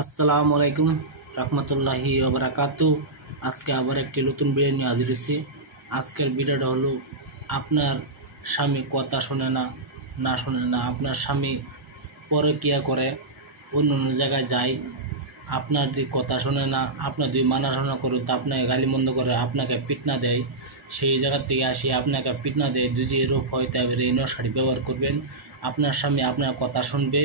আসসালামু আলাইকুম রহমতুল্লাহি ওয়া বারাকাতু। আজকে আবার একটি নতুন ভিডিও নিয়ে হাজির হয়েছি। আজকের ভিডিওটা হলো আপনার স্বামী কথা শোনে না শোনে না, আপনার স্বামী পরকীয়া করে অন্য জায়গায় যায়, আপনার দিয়ে কথা শোনে না, আপনার দিয়ে মানাশোনা করে তো আপনাকে গালিমন্দ করে, আপনাকে পিটনা দেয়, সেই জায়গা থেকে আসি আপনাকে পিটনা দেয়, যদি এরূপ হয় তবে এই নশাটি ব্যবহার করবেন। আপনার স্বামী আপনার কথা শুনবে,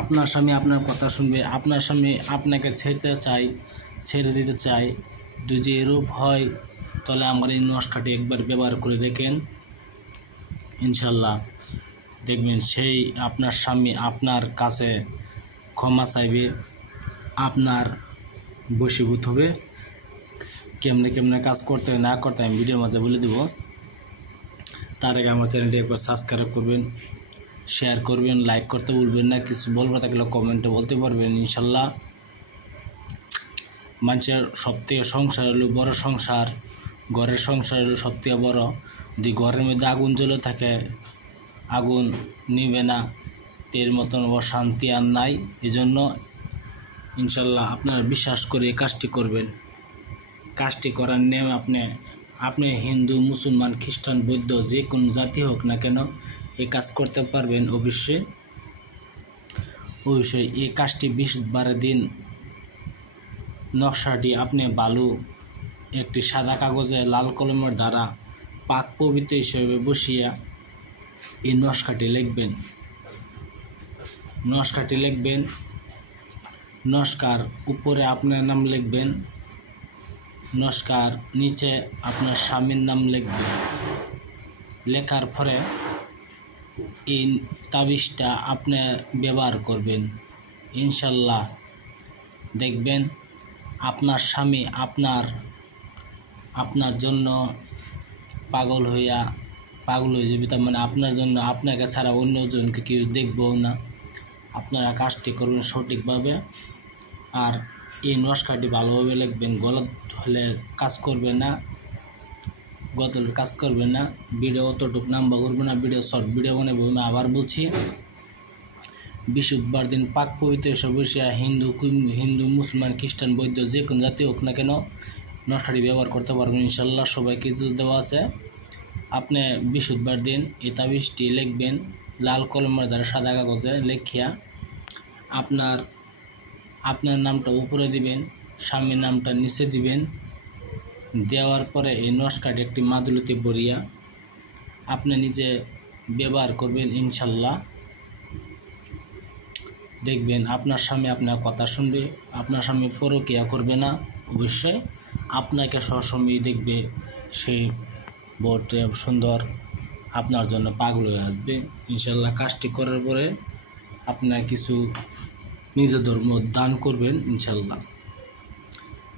আপনার স্বামী আপনার কথা শুনবে, আপনার স্বামী আপনাকে ছেড়ে দিতে চায়, যদি এরূপ হয় তাহলে আমার এই নস্কাটি একবার ব্যবহার করে দেখেন, ইনশাল্লাহ দেখবেন সেই আপনার স্বামী আপনার কাছে ক্ষমা চাইবে, আপনার বশীভূত হবে। কেমনে কাজ করতে না করতে আমি ভিডিওর মাঝে বলে দেব। তার আগে আমার চ্যানেলটি একবার সাবস্ক্রাইব করবেন, শেয়ার করবেন, লাইক করতে ভুলবেন না। কিছু বলবো থাকলে কমেন্টে বলতে পারবেন ইনশাল্লাহ। মানুষের সবথেকে সংসার হলো বড় সংসার, ঘরের সংসার হলো সবথেকে বড়। যদি ঘরের মধ্যে আগুন জ্বলে থাকে, আগুন নিবে না, এর মতন অশান্তি আর নাই। এজন্য ইনশাল্লাহ আপনারা বিশ্বাস করে এই কাজটি করবেন। কাজটি করার নিয়ম আপনি হিন্দু, মুসলমান, খ্রিস্টান, বৌদ্ধ যে কোনো জাতি হোক না কেন এই কাজ করতে পারবেন অবশ্যই। এই কাজটি 20-12 দিন নকশাটি আপনি ভালো একটি সাদা কাগজে লাল কলমের দ্বারা পাক পবিত্র হিসেবে বসিয়া এই নকশাটি লিখবেন। নকশার উপরে আপনার নাম লিখবেন, নকশার নিচে আপনার স্বামীর নাম লিখবেন। লেখার পরে এই তাবিজটা আপনি ব্যবহার করবেন, ইনশাল্লাহ দেখবেন আপনার স্বামী আপনার জন্য পাগল হয়ে যাবে। তার মানে আপনার জন্য, আপনাকে ছাড়া অন্যজনকে কেউ দেখবও না। আপনারা কাজটি করবেন সঠিকভাবে, আর এই নকশাটি ভালোভাবে লিখবেন। গলত হলে কাজ করবে না, ভিডিও অতটুকু নাম্বার করবে না, ভিডিও শর্ট ভিডিও বানাবো। আমি আবার বলছি, 20-12 দিন পাক পবিত্র হিসেবে বসিয়া হিন্দু, মুসলমান, খ্রিস্টান, বৌদ্ধ যে কোনো জাতি হোক না কেন নকশাটি ব্যবহার করতে পারবেন ইনশাল্লাহ। সবাইকে জুজ দেওয়া আছে। আপনি 20-12 দিন এই তাবিজটি লিখবেন লাল কলমের দ্বারা সাদা কাগজে লিখিয়া। আপনার নামটা উপরে দিবেন, স্বামীর নামটা নিচে দিবেন। দেওয়ার পরে এই নকশাটি একটি মাদুলিতে ভরিয়া আপনি নিজে ব্যবহার করবেন ইনশাল্লাহ। দেখবেন আপনার স্বামী আপনার কথা শুনবে, আপনার স্বামী পরকীয়া করবে না, অবশ্যই আপনাকে সবসময় দেখবে, সেই বউটা সুন্দর আপনার জন্য পাগল হয়ে আসবে ইনশাল্লাহ। কাজটি করার পরে আপনার কিছু নিজ ধর্ম দান করবেন ইনশাল্লাহ।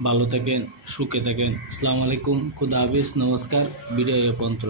ভালো থাকেন, সুখে থাকেন। আসসালামু আলাইকুম, খুদা হাফেজ, নমস্কার। ভিডিও পর্যন্ত।